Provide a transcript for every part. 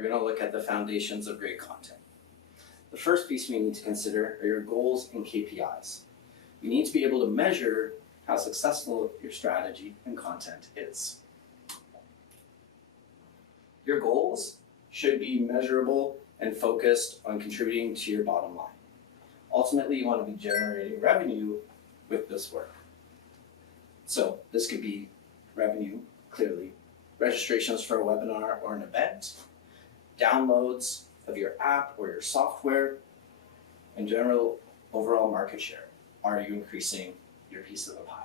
we're going to look at the foundations of great content. The first piece we need to consider are your goals and KPIs. You need to be able to measure how successful your strategy and content is. Your goals should be measurable and focused on contributing to your bottom line. Ultimately, you want to be generating revenue with this work. So this could be revenue, clearly, registrations for a webinar or an event, downloads of your app or your software, and general overall market share. Are you increasing your piece of the pie?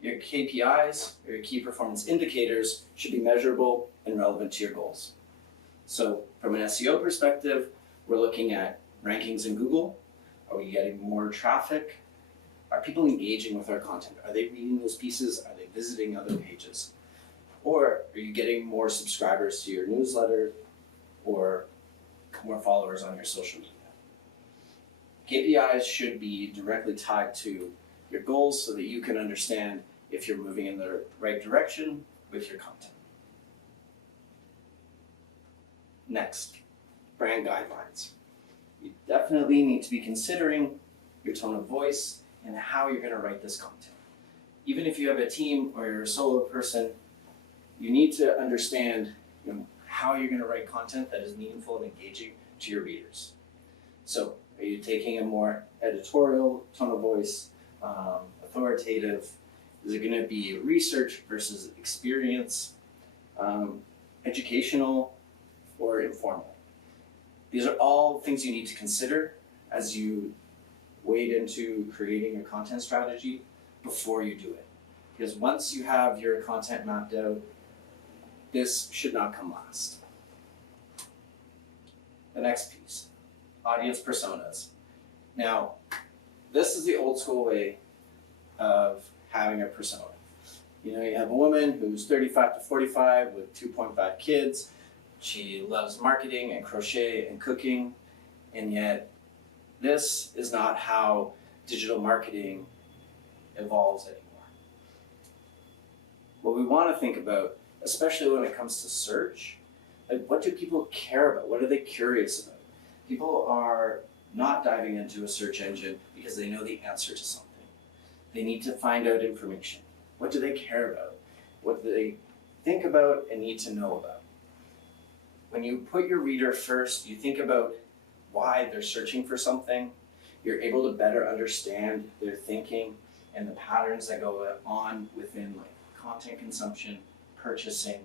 Your KPIs, or your key performance indicators, should be measurable and relevant to your goals. So from an SEO perspective, we're looking at rankings in Google. Are we getting more traffic? Are people engaging with our content? Are they reading those pieces? Are they visiting other pages? Or are you getting more subscribers to your newsletter or more followers on your social media? KPIs should be directly tied to your goals so that you can understand if you're moving in the right direction with your content. Next, brand guidelines. You definitely need to be considering your tone of voice and how you're going to write this content. Even if you have a team or you're a solo person, you need to understand how you're going to write content that is meaningful and engaging to your readers. So, are you taking a more editorial tone of voice, authoritative? Is it going to be research versus experience, educational, or informal? These are all things you need to consider as you wade into creating a content strategy before you do it. Because once you have your content mapped out, this should not come last. The next piece, audience personas. Now, this is the old school way of having a persona. You have a woman who's 35 to 45 with 2.5 kids. She loves marketing and crochet and cooking, and yet this is not how digital marketing evolves anymore. What we want to think about, especially when it comes to search, what do people care about? What are they curious about? People are not diving into a search engine because they know the answer to something. They need to find out information. What do they care about? What do they think about and need to know about? When you put your reader first, you think about why they're searching for something. You're able to better understand their thinking and the patterns that go on within content consumption, purchasing,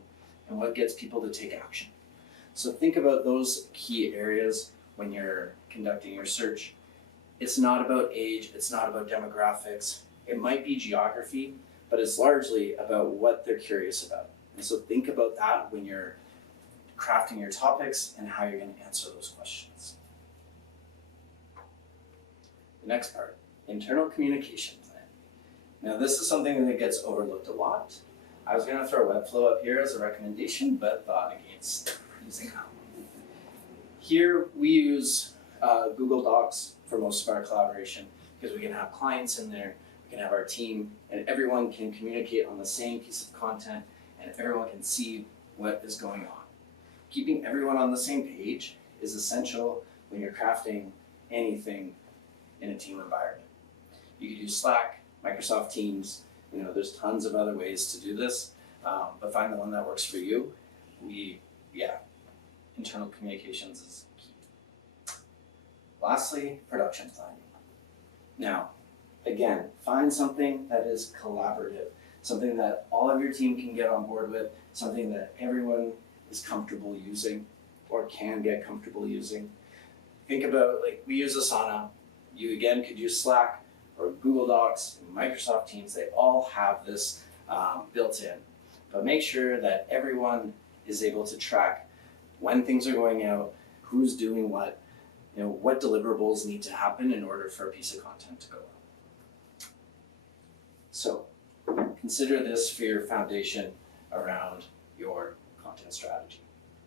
and what gets people to take action. So think about those key areas when you're conducting your search. It's not about age, it's not about demographics. It might be geography, but it's largely about what they're curious about. And so think about that when you're crafting your topics and how you're going to answer those questions. The next part, internal communication plan. Now this is something that gets overlooked a lot. I was going to throw Webflow up here as a recommendation, but thought against using that. Here we use Google Docs for most of our collaboration because we can have clients in there, we can have our team, and everyone can communicate on the same piece of content and everyone can see what is going on. Keeping everyone on the same page is essential when you're crafting anything in a team environment. You could use Slack, Microsoft Teams, there's tons of other ways to do this, but find the one that works for you. Internal communications is key. Lastly, production planning. Now, again, find something that is collaborative, something that all of your team can get on board with, something that everyone is comfortable using or can get comfortable using. Think about, we use Asana. You again could use Slack or Google Docs, and Microsoft Teams. They all have this built in. But make sure that everyone is able to track when things are going out, who's doing what deliverables need to happen in order for a piece of content to go out. So consider this for your foundation around your content strategy.